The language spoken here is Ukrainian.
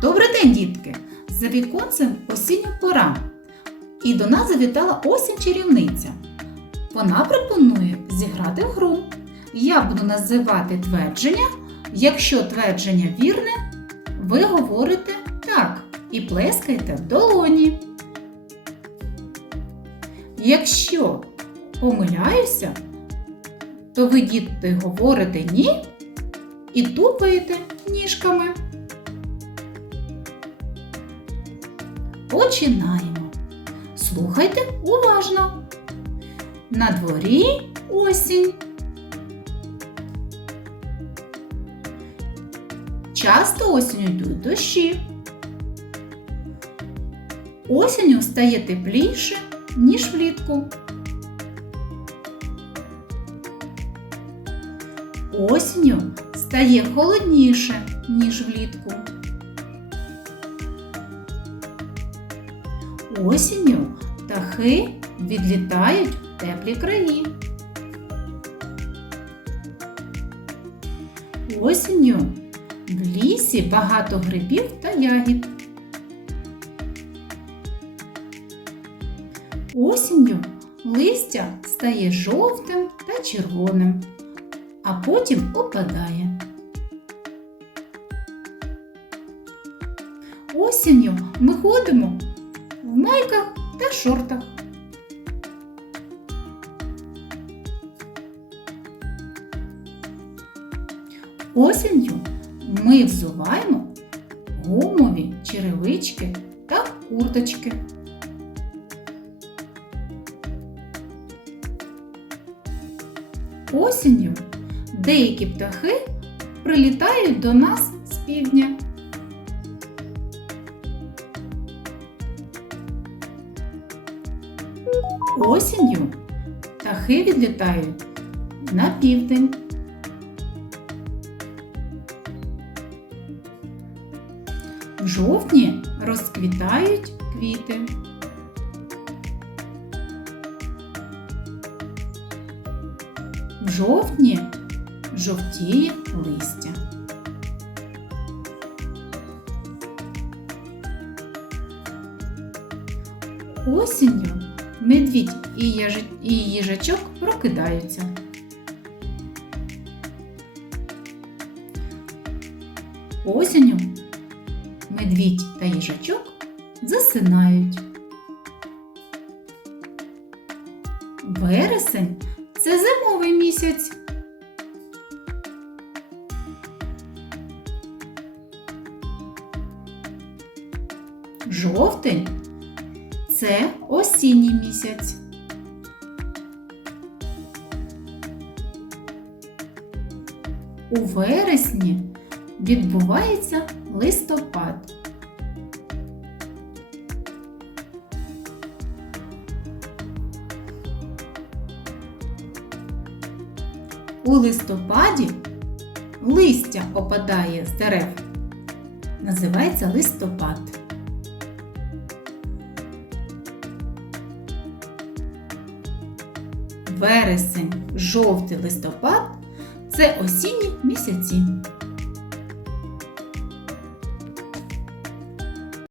Добрий день, дітки! За віконцем осіння пора. І до нас завітала осінь чарівниця. Вона пропонує зіграти в гру. Я буду називати твердження. Якщо твердження вірне, ви говорите так і плескаєте в долоні. Якщо помиляюся, то ви діти говорите ні і тупаєте ніжками. Починаємо. Слухайте уважно. На дворі осінь. Часто осінню йдуть дощі. Осінню стає тепліше, ніж влітку. Осінню стає холодніше, ніж влітку. Осінню птахи відлітають в теплі краї. Осінню в лісі багато грибів та ягід. Осінню листя стає жовтим та червоним, а потім опадає. Осінню ми ходимо майках та шортах. Осінню ми взуваємо гумові черевички та курточки. Осінню деякі птахи прилітають до нас з півдня. Осінню птахи відлітають на південь. В жовтні розквітають квіти. В жовтні жовтіє листя. Осінню медвідь і їжа- і їжачок прокидаються. Осінню медвідь та їжачок засинають. Вересень це зимовий місяць. Жовтень це осінній місяць. У вересні відбувається листопад. У листопаді листя опадає з дерев. Називається листопад. Вересень, жовтий листопад це осінні місяці.